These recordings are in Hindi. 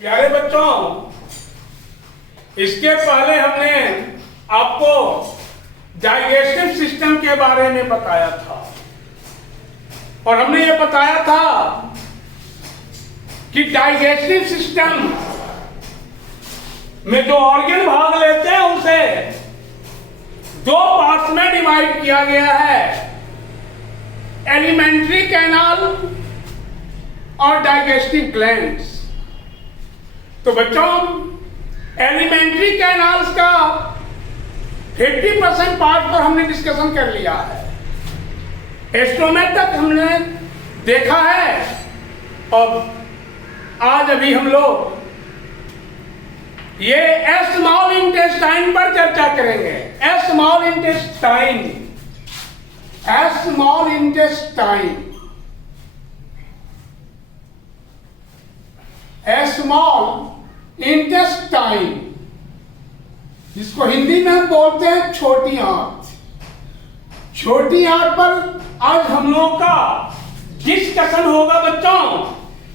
प्यारे बच्चों, इसके पहले हमने आपको डाइजेस्टिव सिस्टम के बारे में बताया था और हमने ये बताया था कि डाइजेस्टिव सिस्टम में जो ऑर्गन भाग लेते हैं उसे दो पार्ट्स में डिवाइड किया गया है, एलिमेंट्री कैनाल और डाइजेस्टिव ग्लैंड्स। तो बच्चों, एलिमेंट्री कैनाल्स का 50% पार्ट पर हमने डिस्कशन कर लिया है। स्टोमक तक हमने देखा है और आज अभी हम लोग ये स्मॉल इंटेस्टाइन पर चर्चा करेंगे। Small intestine, small intestine, small intestine, जिसको हिंदी में बोलते हैं छोटी आंत। छोटी आंत पर आज हम लोगों का डिस्कशन होगा बच्चों।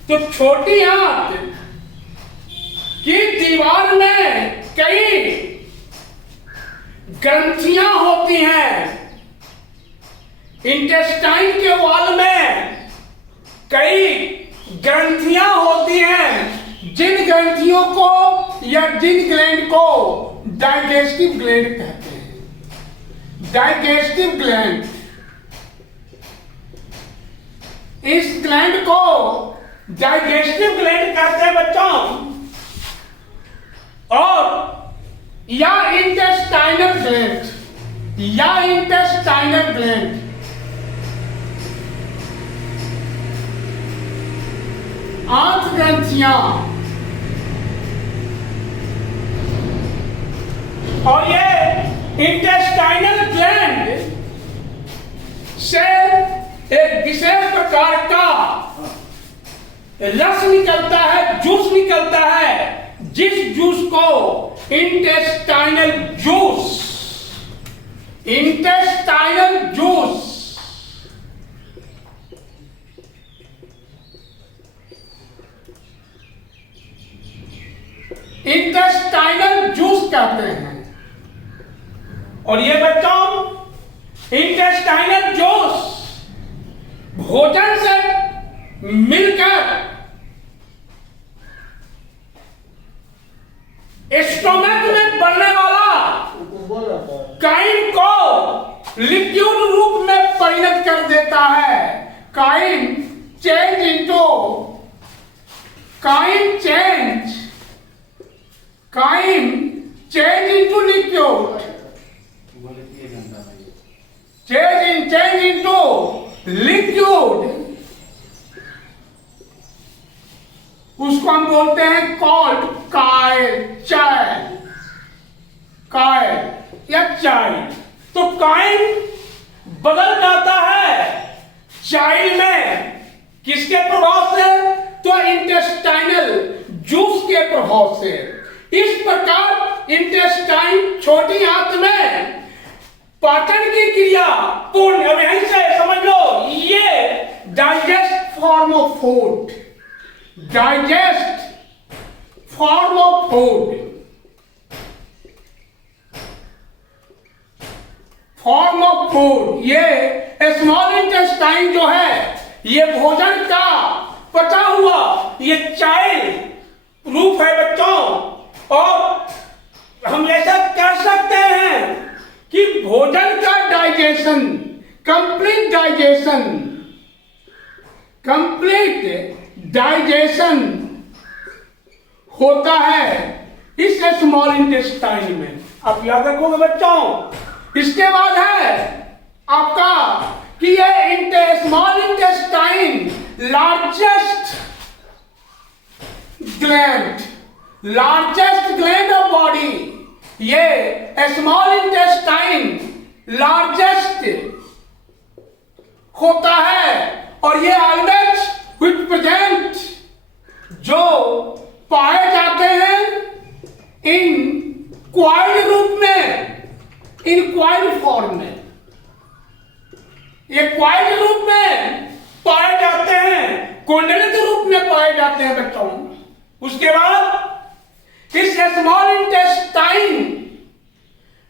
तो छोटी आंत की दीवार में कई ग्रंथियां होती हैं। इंटेस्टाइन के वॉल में कई ग्रंथियां होती हैं, जिन ग्रंथियों को या जिन ग्लैंड को डाइजेस्टिव ग्लैंड कहते हैं। डाइजेस्टिव ग्लैंड, इस ग्लैंड को डाइजेस्टिव ग्लैंड कहते हैं बच्चों। और या इंटेस्टाइनल ग्लैंड, या इंटेस्टाइनल ग्लैंड, आंत ग्रंथियां। और ये इंटेस्टाइनल ग्लैंड से एक विशेष प्रकार का रस निकलता है, जूस निकलता है, जिस जूस को intestinal juice, intestinal juice, intestinal juice कहते हैं। और ये बच्चों, इंटेस्टाइनल जूस भोजन से मिलकर स्टोमक में बनने वाला काइन को लिक्विड रूप में परिणत कर देता है। Chyme change into, chyme change, chyme change into liquid, change into liquid, उसको हम बोलते हैं कॉल्ड काइल, चाइल, काइल या चाइल। तो काइल बदल जाता है चाइल में, किसके प्रभाव से? तो इंटेस्टाइनल जूस के प्रभाव से। इस प्रकार इंटेस्टाइन, छोटी आंत में पाचन की क्रिया पूर्ण। अब यहीं से समझ लो, ये digest form of food, digest form of food, form of food. ये स्मॉल इंटेस्टाइन जो है, ये भोजन का पचा हुआ ये चाइल रूप है बच्चों। और हम ऐसा कह सकते हैं कि भोजन का digestion, complete digestion, complete digestion होता है इस स्मॉल इंटेस्टाइन में। आप याद रखोगे बच्चों। इसके बाद है आपका कि ये small intestine largest gland, largest gland of body. ये स्मॉल इंटेस्टाइन लार्जेस्ट होता है और ये ऑर्गन्स विच प्रेजेंट, जो पाए जाते हैं इन क्वाइल रूप में, इन क्वाइल फॉर्म में। ये क्वाइल रूप में पाए जाते हैं, कुंडली के रूप में पाए जाते हैं बच्चों। उसके बाद इस स्मॉल इंटेस्टाइन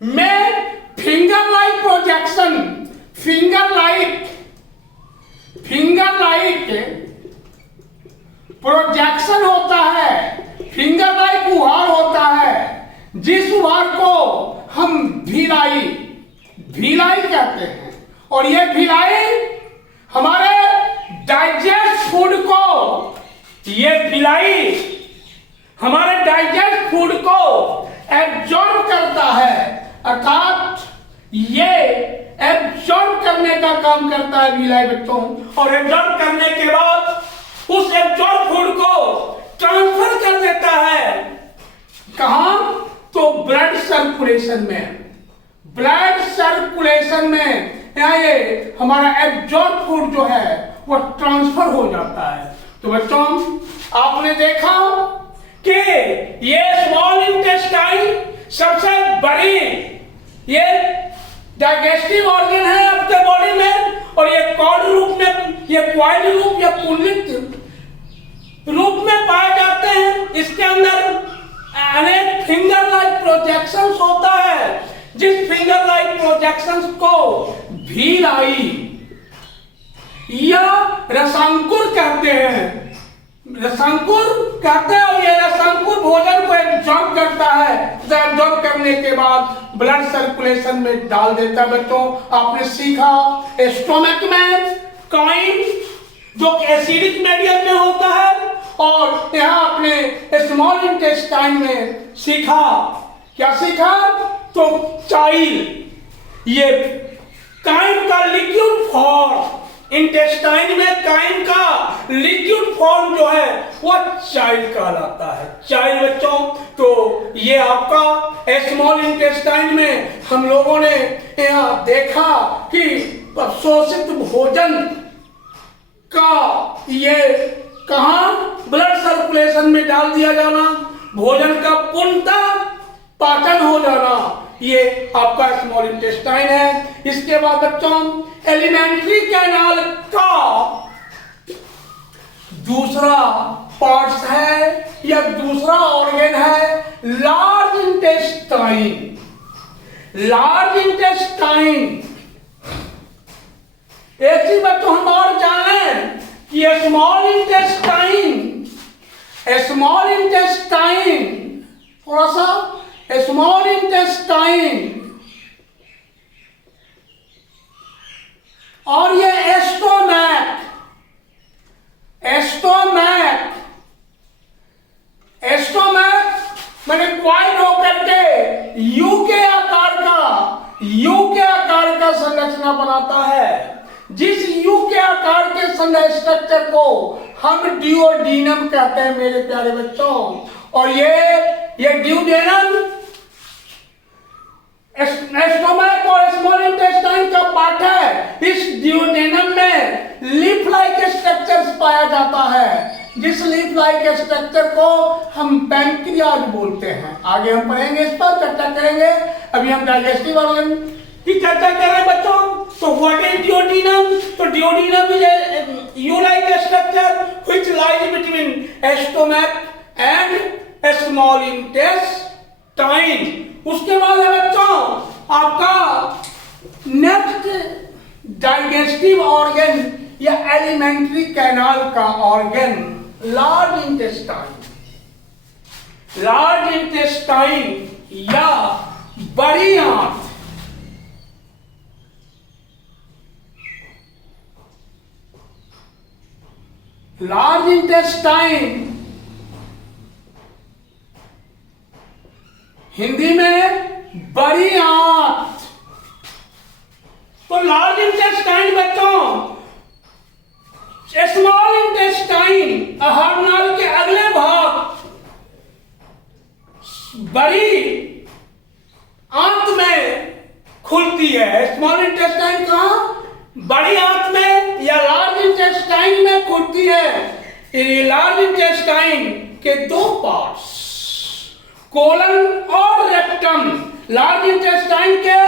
में finger like projection, finger like projection होता है, फिंगर लाइक उभार होता है, जिस उभार को हम भिलाई कहते हैं। और ये भिलाई हमारे डाइजेस्ट फूड को, ये भिलाई हमारे डाइजेस्ट फूड को एब्जॉर्ब करता है, अर्थात ये एब्जॉर्ब करने का काम करता है भिलाई बच्चों। और एब्जॉर्ब करने के बाद उस एब्जॉर्ब फूड को ट्रांसफर कर देता है कहां? तो ब्लड सर्कुलेशन में, ब्लड सर्कुलेशन में यहाँ ये हमारा एब्जॉर्ब फूड जो है वो ट्रांसफर हो जाता है। तो बच्चों आपने देखा कि ये स्मॉल इंटेस्टाइन सबसे बड़ी ये डाइजेस्टिव ऑर्गन है आपके बॉडी में, और ये कॉर्ड रूप में, ये क्वाइल रूप या कुंडलित रूप में पाए जाते हैं। इसके अंदर अनेक फिंगर लाइक प्रोजेक्शंस होता है, जिस फिंगर लाइक प्रोजेक्शंस को भिलाई या रसांकुर कहते हैं, रसांकुर कहते हैं। और ये रसांकुर भोजन को एब्जॉर्ब करता है, एब्जॉर्ब करने के बाद ब्लड सर्कुलेशन में डाल देता है। बच्चों आपने सीखा स्टोमक में काइन जो एसिडिक मीडियम में होता है, और यहाँ आपने स्मॉल इंटेस्टाइन में सीखा, क्या सीखा? तो चाइल, ये काइन का लिक्विड फॉर्म, इंटेस्टाइन में काइन का लिक्विड फॉर्म जो है वो चाइल कहलाता है, चाइल बच्चों। तो ये आपका स्मॉल इंटेस्टाइन में हम लोगों ने यहाँ देखा कि शोषित भोजन का ये कहां ब्लड सर्कुलेशन में डाल दिया जाना, भोजन का पूर्णतः पाचन हो जाना, ये आपका स्मॉल इंटेस्टाइन है। इसके बाद बच्चों एलिमेंट्री कैनाल का दूसरा पार्ट्स है या दूसरा ऑर्गन है लार्ज इंटेस्टाइन। लार्ज इंटेस्टाइन एक चीज बच्चों हम और जानें कि स्मॉल इंटेस्टाइन थोड़ा सा स्मॉल इंटेस्टाइन और ये एस्टोमैक मैंने क्वाइल होकर के यू के आकार का संरचना बनाता है, जिस यू के आकार के स्ट्रक्चर को हम डिओडीनम कहते हैं मेरे प्यारे बच्चों। और ये डिओडेनम स्टोमक और स्मॉल इंटेस्टाइन का पार्ट है। इस डिओडेनम में लीफ लाइक स्ट्रक्चर्स पाया जाता है, जिस लीफ लाइक स्ट्रक्चर को हम पैंक्रियाज बोलते हैं। आगे हम पढ़ेंगे, इस पर चर्चा करेंगे। अभी हम डाइजेस्टिव ऑर्गन की चर्चा कर रहे हैं बच्चों। तो व्हाट इज डिओडीनम? तो duodenum is a U like structure which lies between stomach and small intestine. उसके बाद है बच्चों आपका नेक्स्ट डाइजेस्टिव ऑर्गन या एलिमेंट्री कैनाल का organ large intestine. Large intestine या बड़ी आंत। लार्ज इंटेस्टाइन हिंदी में बड़ी आंत। तो लार्ज इंटेस्टाइन बच्चों स्मॉल इंटेस्टाइन आहार नाल के अगले भाग बड़ी आंत में खुलती है। स्मॉल इंटेस्टाइन कहां? बड़ी आंत में या लार्ज इंटेस्टाइन में खुलती है। ये लार्ज इंटेस्टाइन के दो पार्ट्स कोलन और रेक्टम। लार्ज इंटेस्टाइन के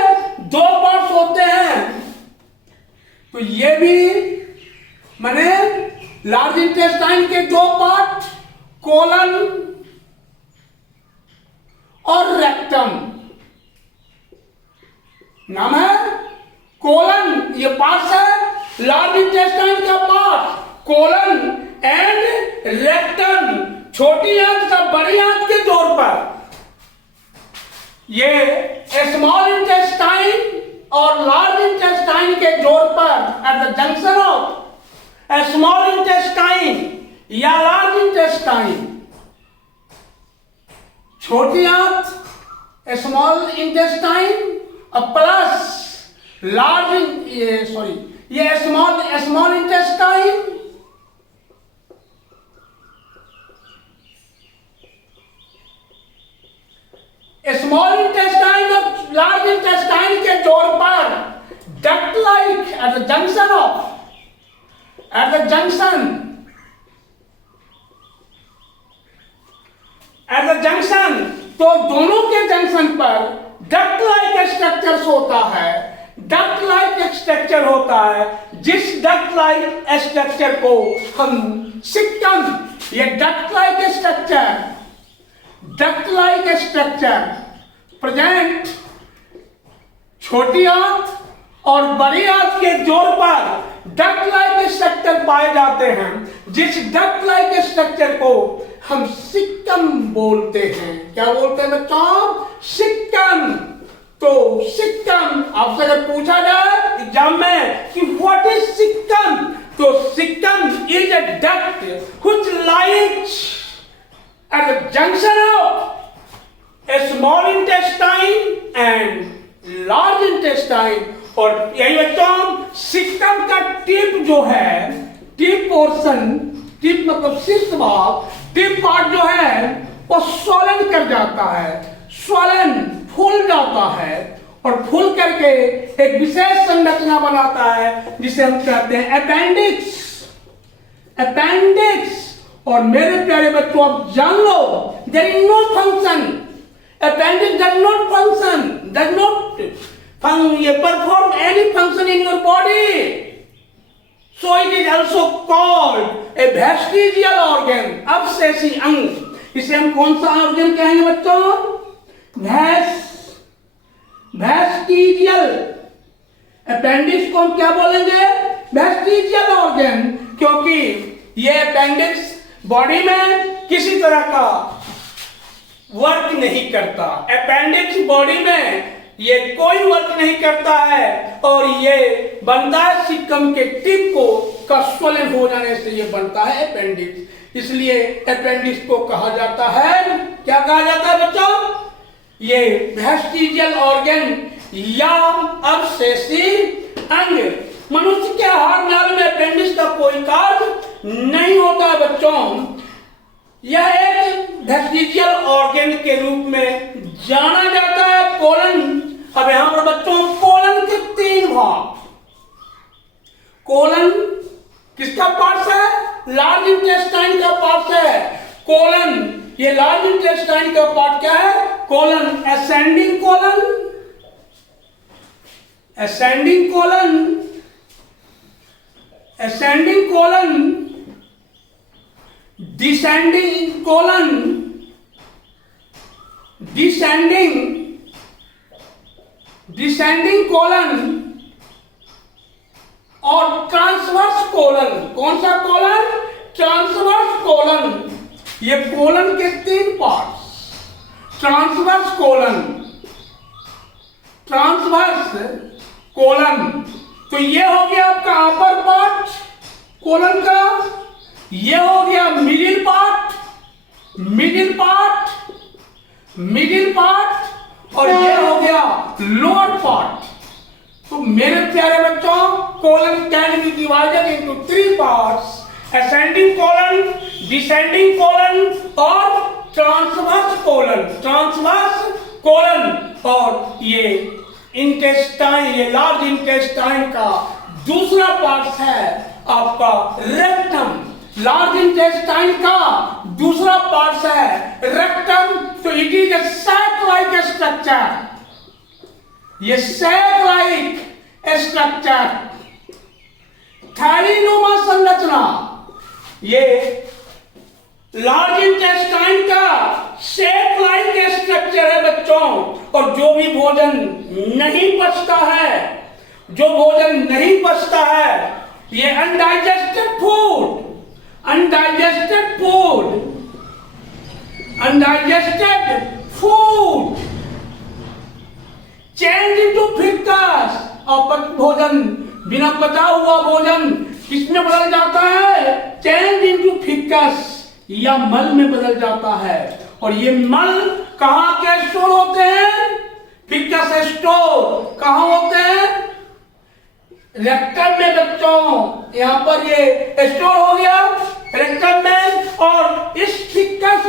दो पार्ट्स होते हैं। तो ये भी माने लार्ज इंटेस्टाइन के दो पार्ट कोलन और रेक्टम। नाम है कोलन, ये पार्ट है लार्ज इंटेस्टाइन का पार्ट, कोलन एंड रेक्टम, छोटी आंत का बड़ी आंत के तौर पर। ये स्मॉल इंटेस्टाइन और लार्ज इंटेस्टाइन के जोड़ पर at the junction of small intestine या लार्ज इंटेस्टाइन, छोटी आंत स्मॉल इंटेस्टाइन प्लस लार्ज ये स्मॉल इंटेस्टाइन स्मॉल इंटेस्टाइन और लार्ज इंटेस्टाइन के जोड़ पर duct like at the junction, तो दोनों के जंक्शन पर डक्ट लाइक स्ट्रक्चर होता है, डक्ट लाइक स्ट्रक्चर होता है, जिस डक्ट लाइक स्ट्रक्चर को हम सिक्टम, ये डक्ट लाइक स्ट्रक्चर प्रेजेंट छोटी आंत और बड़ी आंत के जोड़ पर डक्ट लाइक स्ट्रक्चर पाए जाते हैं, जिस डक्ट लाइक स्ट्रक्चर को हम सिक्टम बोलते हैं। क्या बोलते हैं बच्चों? सिक्टम। तो सिक्टम आपसे अगर पूछा जाए एग्जाम में कि व्हाट इज सिक्टम, तो caecum is a duct which lies at the junction of a small intestine and large intestine। और यही बच्चों सिक्टम का टिप जो है, टिप पोर्शन, टिप मतलब शीर्ष भाग, टिप पार्ट जो है वो स्वलन कर जाता है, स्वलन फूल जाता है और फूल करके एक विशेष संरचना बनाता है जिसे हम कहते हैं अपेंडिक्स। अपेंडिक्स। और मेरे प्यारे बच्चों आप जान लो, there is no function, appendix does not perform any function in your body, so it is also called a vestigial organ, अवशेषी अंग। इसे हम कौन सा ऑर्गन कहेंगे बच्चों? वेस्टिजियल। अपेंडिक्स को हम क्या बोलेंगे? वेस्टिजियल ऑर्गन, क्योंकि ये अपेंडिक्स बॉडी में किसी तरह का वर्क नहीं करता। अपेंडिक्स बॉडी में ये कोई वर्क नहीं करता है और ये बनता है सिक्कम के टिप को का स्वलन हो जाने से ये बनता है अपेंडिक्स। इसलिए अपेंडिक्स को कहा जाता है, क्या कहा जाता है बच्चों? ये वेस्टिजियल ऑर्गन या अवशेषी अंग। मनुष्य के आहार नाल में अपेंडिक्स का कोई कार्य नहीं होता है बच्चों। यह एक वेस्टिजियल ऑर्गन के रूप में जाना जाता है। कोलन, अब यहां पर बच्चों कोलन के 3 भाग। कोलन किसका पार्ट है? लार्ज इंटेस्टाइन का पार्ट है कोलन। ये लार्ज इंटेस्टाइन का पार्ट क्या है? Colon, ascending colon, ascending colon, ascending colon, descending colon, descending colon और ट्रांसवर्स कोलन। कौन सा कोलन? Transverse colon. ये कोलन के 3 parts. Transverse colon, transverse colon, तो ये हो गया आपका अपर पार्ट कोलन का, ये हो गया middle part, middle part, middle part, और ये हो गया लोअर पार्ट। तो मेरे प्यारे बच्चों colon can be divided into 3 parts, ascending colon, descending colon और ट्रांसवर्स कोलन। ट्रांसवर्स कोलन और ये इंटेस्टाइन, ये लार्ज इंटेस्टाइन का दूसरा पार्ट है आपका रेक्टम। लार्ज इंटेस्टाइन का दूसरा पार्ट है रेक्टम। तो it is a sac like structure. ये सैक लाइक स्ट्रक्चर, थैलीनुमा संरचना। ये लार्ज इंटेस्टाइन का शेक लाइक स्ट्रक्चर है बच्चों, और जो भी भोजन नहीं पचता है, जो भोजन नहीं पचता है, ये undigested food, undigested food, undigested food change into faeces, और भोजन बिना पचा हुआ भोजन किसमें बदल जाता है? चेंज इनटू फिक्कस, या मल में बदल जाता है। और ये मल कहां के स्टोर होते हैं? फिक्कस स्टोर कहां होते हैं? रेक्टम में बच्चों, यहां पर ये स्टोर हो गया रेक्टम में। और इस फिक्कस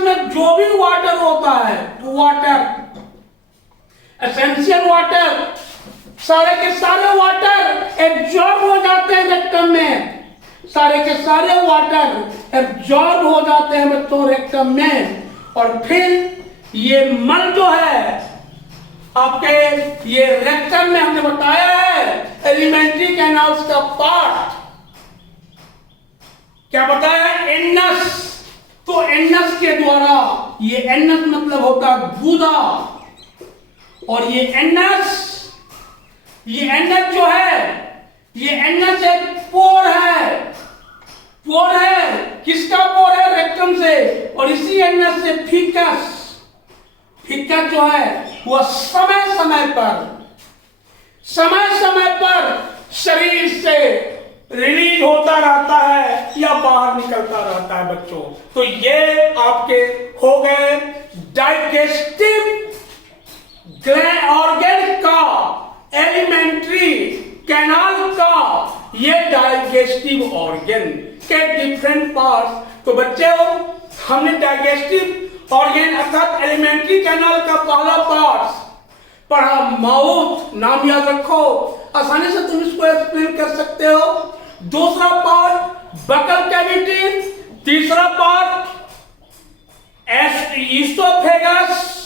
में जो भी वाटर होता है, वाटर, एसेंशियल वाटर, सारे के सारे वाटर एब्जॉर्ब हो जाते हैं रेक्टम में, सारे के सारे वाटर एब्जॉर्ब हो जाते हैं बच्चों रेक्टम में। और फिर ये मल जो है आपके, ये रेक्टम में हमने बताया है एलिमेंट्री कैनाल्स का पार्ट, क्या बताया है? एनस। तो एनस के द्वारा, ये एनस मतलब होता है गूदा, और ये एनस जो है, ये एनस एक पोर है, पोर है, किसका पोर है? रेक्टम से। और इसी एनस से फिकस जो है वह समय समय पर शरीर से रिलीज होता रहता है या बाहर निकलता रहता है बच्चों। तो ये आपके हो गए डाइजेस्टिव ऑर्गन का, एलिमेंट्री कैनाल का, ये डाइजेस्टिव ऑर्गन के डिफरेंट पार्ट्स। तो बच्चों हमने डाइजेस्टिव ऑर्गन अर्थात एलिमेंट्री कैनाल का पहला पार्ट पढ़ा, माउथ, नाम याद रखो, आसानी से तुम इसको एक्सप्लेन कर सकते हो। दूसरा पार्ट बकल कैविटी, तीसरा पार्ट ईसोफेगस।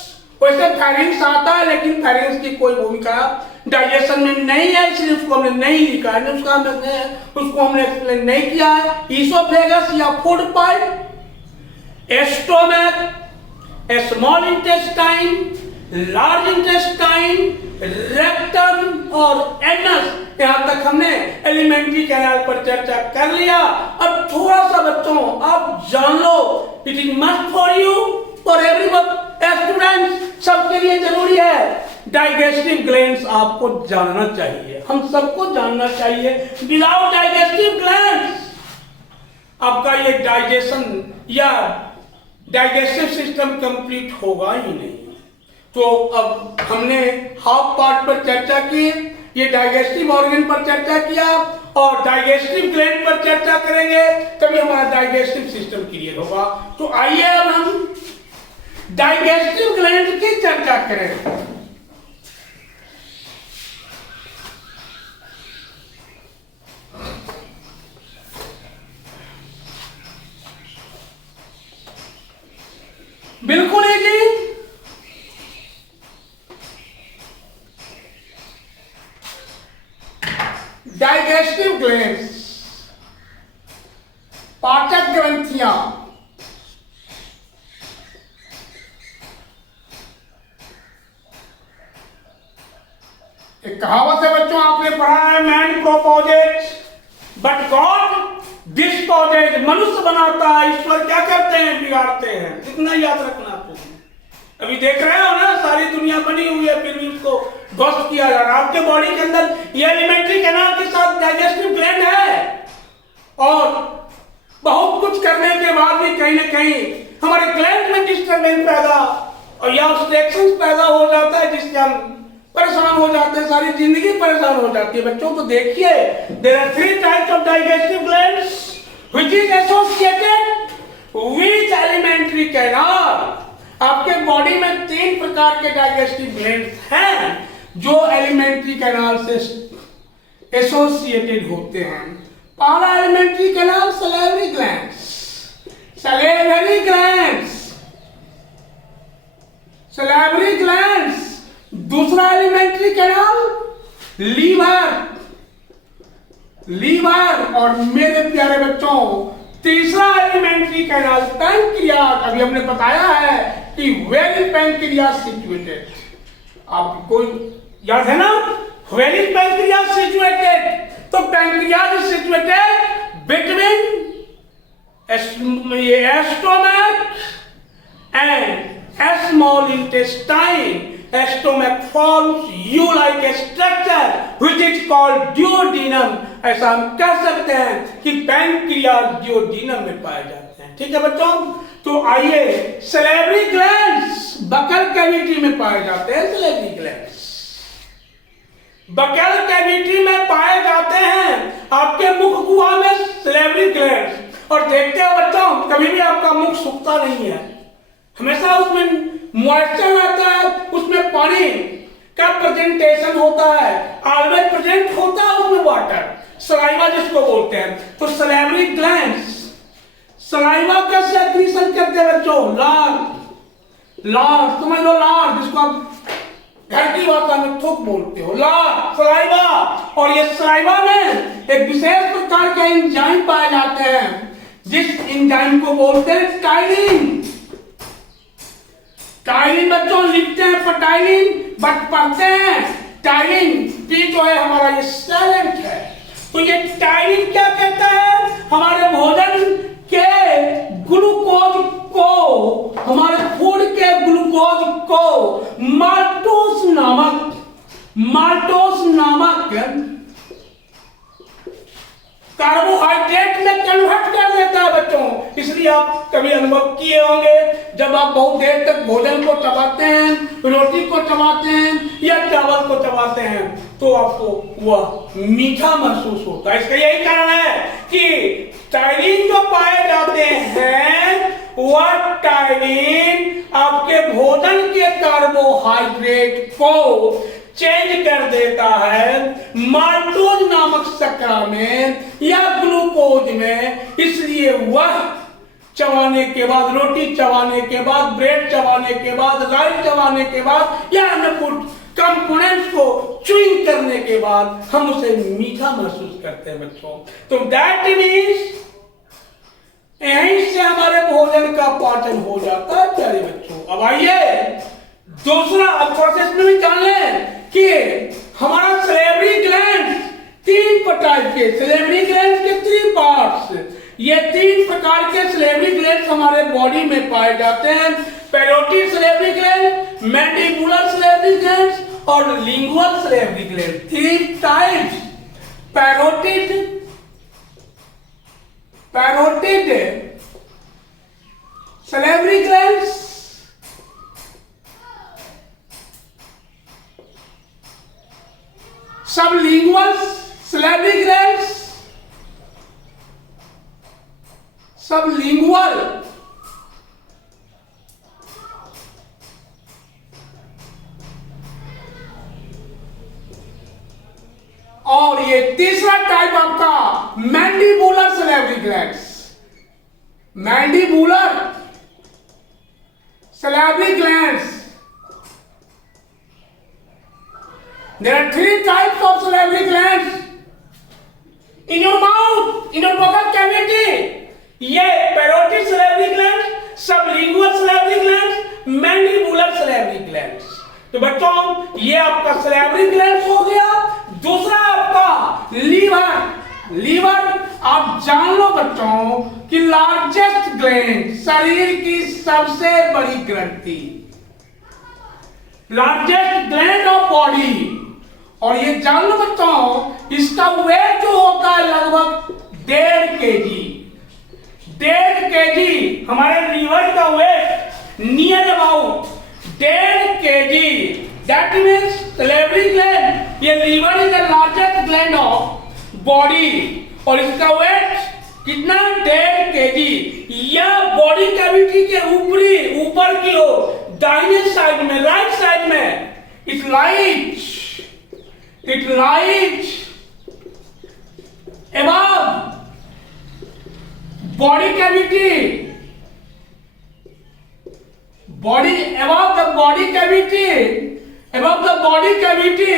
वैसे फैरिंग्स आता है लेकिन फैरिंग्स की कोई भूमिका डाइजेशन में नहीं है, इसलिए उसको हमने नहीं लिखा है, उसको हमने एक्सप्लेन नहीं किया है। ईसोफेगस या food pipe, stomach, small intestine, large intestine, rectum और एनस, यहां तक हमने एलिमेंट्री कैनाल पर चर्चा कर लिया। अब थोड़ा सा बच्चों आप जान लो, it is must for you, for everyone, students, सबके लिए जरूरी है। डाइजेस्टिव ग्लैंड्स आपको जानना चाहिए, हम सबको जानना चाहिए। विदाउट डाइजेस्टिव ग्लैंड्स आपका ये डाइजेशन या डाइजेस्टिव सिस्टम कंप्लीट होगा ही नहीं। तो अब हमने हाफ पार्ट पर चर्चा की, ये डाइजेस्टिव ऑर्गन पर चर्चा किया, और डाइजेस्टिव ग्लैंड पर चर्चा करेंगे तभी हमारा डाइजेस्टिव सिस्टम क्लियर होगा। तो आइए अब हम डाइजेस्टिव ग्लैंड की चर्चा करें। बिल्कुल है जी, डाइजेस्टिव ग्लैंड्स, पाचक ग्रंथियां, एक कहावत है बच्चों, आपने पढ़ा है, मैन प्रोपोजेट बट गॉड डिस्पोजेट। मनुष्य बनाता है, ईश्वर क्या करते हैं? बिगाड़ते हैं। इतना याद रखना आपको। अभी देख रहे हो ना, सारी दुनिया बनी हुई है फिर भी उसको ध्वस्त किया जा रहा है। आपके बॉडी के अंदर ये एलिमेंट्री कैनाल के साथ डाइजेस्टिव ग्लैंड है, और बहुत कुछ करने के बाद भी कहीं ना कहीं हमारे ग्लैंड में डिस्टर्बेंस पैदा और या ऑब्स्ट्रक्शंस पैदा हो जाता है, जिससे हम परेशान हो जाते हैं, सारी जिंदगी परेशान हो जाती है। बच्चों तो देखिए, there are 3 types of digestive glands which is associated with alimentary canal. आपके बॉडी में 3 प्रकार के डाइजेस्टिव ग्लैंड्स हैं जो एलिमेंट्री कैनाल से एसोसिएटेड होते हैं। पहला alimentary canal salivary glands, salivary glands, salivary glands. दूसरा एलिमेंट्री कैनाल लीवर, लीवर। और मेरे प्यारे बच्चों, तीसरा एलिमेंट्री कैनाल पैंक्रियाज, अभी हमने बताया है कि वेल पैंक्रियाज सिचुएटेड, आपको याद है ना, वेल पैंक्रियाज सिचुएटेड, तो pancreas is situated between stomach and small intestine. Stomach forms U-like structure which is called duodenum. ऐसा हम कह सकते हैं कि पैंक्रियाज duodenum में पाए जाते हैं. ठीक है बच्चों, तो आइए सलेवरी ग्लैंड्स बकल कैविटी में पाए जाते हैं. सलेवरी ग्लैंड्स बकल कैविटी में पाए जाते हैं, आपके मुख गुहा में सलेवरी ग्लैंड्स. और देखते हो बच्चों, कभी भी आपका मुख सूखता नहीं है, हमेशा उसमें मॉइस्चर रहता है, उसमें पानी का प्रेजेंटेशन होता है, ऑलवेज प्रेजेंट होता है उसमें वाटर, सलाइवा जिसको बोलते हैं. तो सलेवरी ग्लैंड्स सलाइवा का सेक्रीशन करते हैं बच्चों. लार समझ लो, लार जिसको आप घर की भाषा में थूक बोलते हो, लार सलाइवा. और ये सलाइवा में एक विशेष प्रकार के एंजाइम पाए जाते हैं, जिस एंजाइम को बोलते हैं टाइलिन. टाइलिन बच्चों लिखते हैं पटाइलिन, बट पढ़ते हैं टाइलिन. पी जो है हमारा ये साइलेंट है. तो ये टाइलिन क्या कहता है, हमारे भोजन के ग्लूकोज को, हमारे फूड के ग्लूकोज को माल्टोस नामक कार्बोहाइड्रेट में कन्वर्ट कर देता है बच्चों. इसलिए आप कभी अनुभव किए होंगे, जब आप बहुत देर तक भोजन को चबाते हैं, रोटी को चबाते हैं या चावल को चबाते हैं, तो आपको वह मीठा महसूस होता है. इसका यही कारण है कि टाइलिन जो पाए जाते हैं, वह टाइलिन आपके भोजन के कार्बोहाइड्रेट को चेंज कर देता है माल्टोज नामक शर्करा में या ग्लूकोज में. इसलिए वह चबाने के बाद, रोटी चबाने के बाद, ब्रेड चबाने के बाद, राइस चबाने के बाद या अन्य फूड कंपोनेंट्स को च्यूइंग करने के बाद हम उसे मीठा महसूस करते हैं बच्चों. तो दैट मीन्स यहीं से हमारे भोजन का पाचन हो जाता है प्यारे बच्चों. अब आइए दूसरा प्रोसेस में भी जान लें कि हमारा सलेवरी ग्लैंड तीन टाइप के, सलेवरी ग्लैंड के 3 पार्ट्स, ये 3 प्रकार के सलेवरी ग्लैंड हमारे बॉडी में पाए जाते हैं. Parotid salivary gland, mandibular salivary gland और lingual salivary gland. 3 types. Parotid salivary glands, sublingual salivary glands, sublingual और ये तीसरा टाइप आपका mandibular salivary glands. Mandibular salivary glands. There are 3 types of salivary glands in your mouth, in your vocal cavity. ये parotid salivary glands, sublingual salivary glands, mandibular salivary glands. तो बच्चों ये आपका सलेवरी ग्लैंड्स हो गया. दूसरा आपका लीवर. आप जान लो बच्चों कि लार्जेस्ट ग्लैंड, शरीर की सबसे बड़ी ग्रंथि, लार्जेस्ट ग्लैंड ऑफ बॉडी. और ये जान लो बच्चों, इसका वेट जो होता है लगभग 1.5 kg. हमारे लीवर का weight near about 1.5 kg. That means salivary gland, ये liver is the largest gland of body और इसका वेट कितना 1.5 kg. यह बॉडी कैविटी के ऊपर की ओर दाहिने साइड में, राइट साइड में it lies above body cavity, above the body cavity,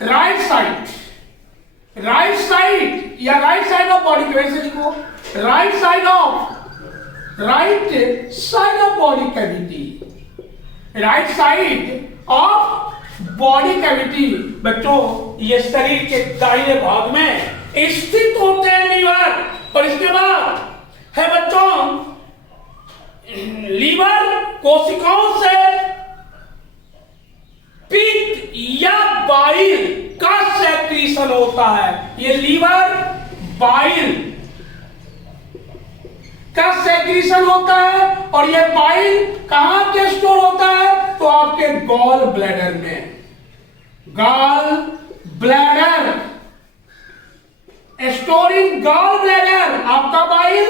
right side या right side of body cavity लिखो, right side of body cavity, right side of body cavity. बच्चों ये शरीर के दाहिने भाग में स्थित होते हैं लीवर। और इसके बाद है बच्चों लीवर कोशिकाओं से पित्त या बाइल का सेक्रीशन होता है। ये लीवर बाइल का सेक्रीशन होता है और ये बाइल कहां के स्टोर होता है? तो आपके गॉल ब्लैडर में, gall bladder, storing gall bladder, आपका बाइल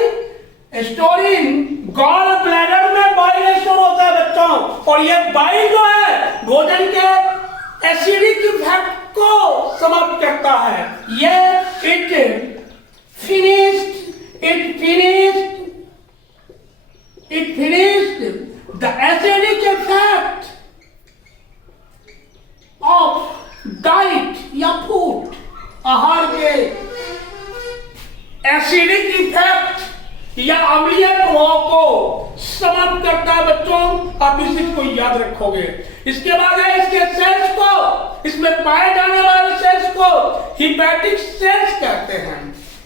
स्टोरिंग गॉल ब्लैडर में बाइल स्टोर होता है बच्चों। और ये बाइल जो है भोजन के एसिडिक इफेक्ट को समाप्त करता है। ये it finished the acidic effect of diet या फूड, आहार के एसिडिक इफेक्ट या अम्लीय प्रभाव को समाप्त करता है बच्चों। आप इस चीज को याद रखोगे। इसके बाद है इसके सेल्स को, इसमें पाए जाने वाले सेल्स को हिपैटिक सेल्स कहते हैं।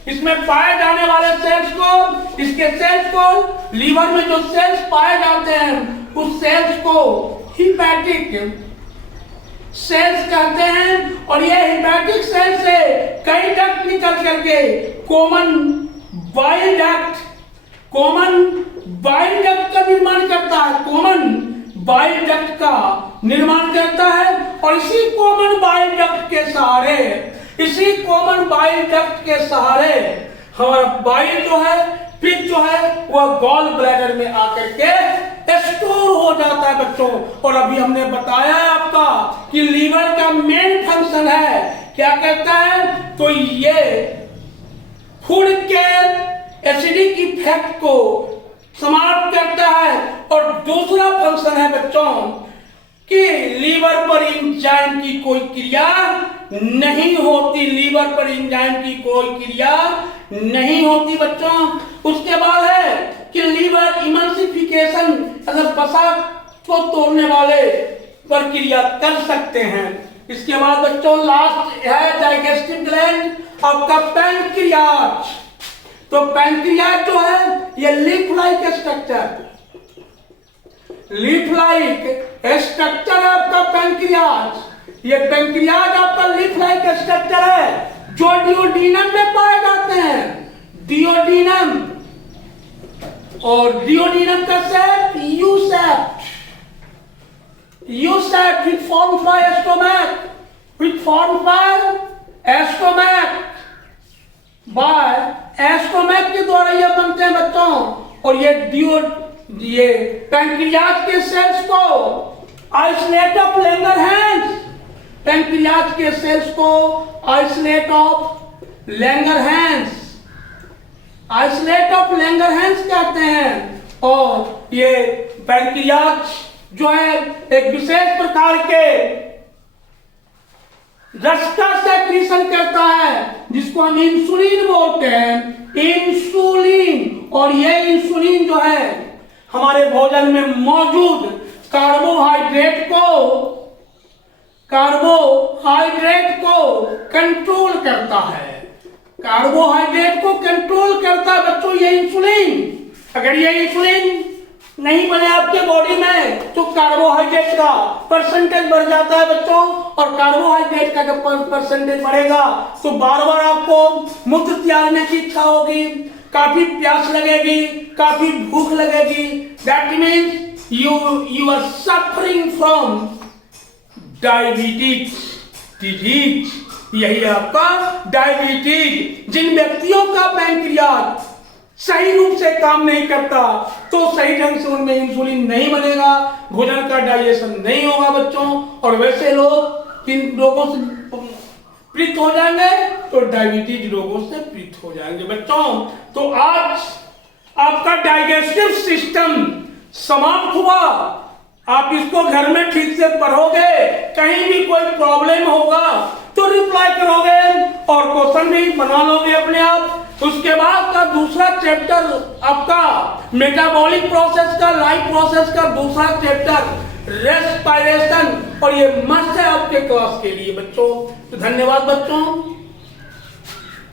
इसमें पाए जाने वाले सेल्स को, इसके सेल्स को, लीवर में जो सेल्स पाए जाते हैं उस सेल्स को हिपैटिक सेल्स कहते हैं। और ये हिपैटिक सेल से कई डक्ट निकल करके कॉमन बाइल डक्ट का निर्माण करता है, कॉमन बाइल डक्ट का निर्माण करता है। और इसी कॉमन बाइल डक्ट के सहारे हमारा बाइल जो है, पित्त जो है, वह गॉल ब्लैडर में आकर के स्टोर हो जाता है बच्चों। और अभी हमने बताया है आपका कि लीवर का मेन फंक्शन है, क्या कहता है? तो ये फूड के एसिडिक इफेक्ट को समाप्त करता है। और दूसरा फंक्शन है बच्चों कि लीवर पर एंजाइम की कोई क्रिया नहीं होती, लीवर पर एंजाइम की कोई क्रिया नहीं होती बच्चों। उसके बाद है कि लीवर इमल्सिफिकेशन, मतलब वसा को तोड़ने वाले पर क्रिया कर सकते हैं। इसके बाद बच्चों लास्ट है डाइजेस्टिव ग्लैंड, आपका पैंक्रियाज। तो पैंक्रियाज जो है ये लीफ लाइक स्ट्रक्चर है आपका पैंक्रियाज। ये पैंक्रियाज आपका लीफ लाइक स्ट्रक्चर है जो डिओडीनम में पाए जाते हैं। डिओडीनम, और डिओडीनम का shape U shape which forms by एस्टोमैक के द्वारा ये बनते हैं बच्चों। और ये पैंक्रियाज के सेल्स को आइसोलेट ऑफ लैंगरहैंस, पैंक्रियाज के सेल्स को आइसोलेट ऑफ लैंगरहैंस कहते हैं। और ये पैंक्रियाज जो है एक विशेष प्रकार के रस का सेक्रीशन करता है जिसको हम इंसुलिन बोलते हैं, इंसुलिन। और ये इंसुलिन जो है हमारे भोजन में मौजूद कार्बोहाइड्रेट को कंट्रोल करता है, कार्बोहाइड्रेट को कंट्रोल करता है बच्चों ये इंसुलिन। अगर ये इंसुलिन नहीं बने आपके बॉडी में तो कार्बोहाइड्रेट का परसेंटेज बढ़ जाता है बच्चों। और कार्बोहाइड्रेट का जब परसेंटेज बढ़ेगा तो बार बार आपको मूत्र त्यागने की इच्छा होगी, काफी प्यास लगेगी, काफी भूख लगेगी। That means you are suffering from diabetes disease. यही आपका डायबिटीज। जिन व्यक्तियों का पैंक्रियाज सही रूप से काम नहीं करता तो सही ढंग से उनमें इंसुलिन नहीं बनेगा, भोजन का डाइजेशन नहीं होगा बच्चों। और वैसे लोग किन रोगों से पीड़ित हो जाएंगे? तो डायबिटीज रोगों से पीड़ित हो जाएंगे बच्चों। तो आज आपका डाइजेस्टिव सिस्टम समाप्त हुआ। आप इसको घर में ठीक से पढ़ोगे, कहीं भी कोई प्रॉब्लम होगा तो रिप्लाई करोगे और क्वेश्चन भी बना लोगे अपने आप। उसके बाद का दूसरा चैप्टर आपका मेटाबॉलिक प्रोसेस का, लाइफ प्रोसेस का दूसरा चैप्टर रेस्पिरेशन, और ये मस्ट है आपके क्लास के लिए बच्चों। तो धन्यवाद बच्चों।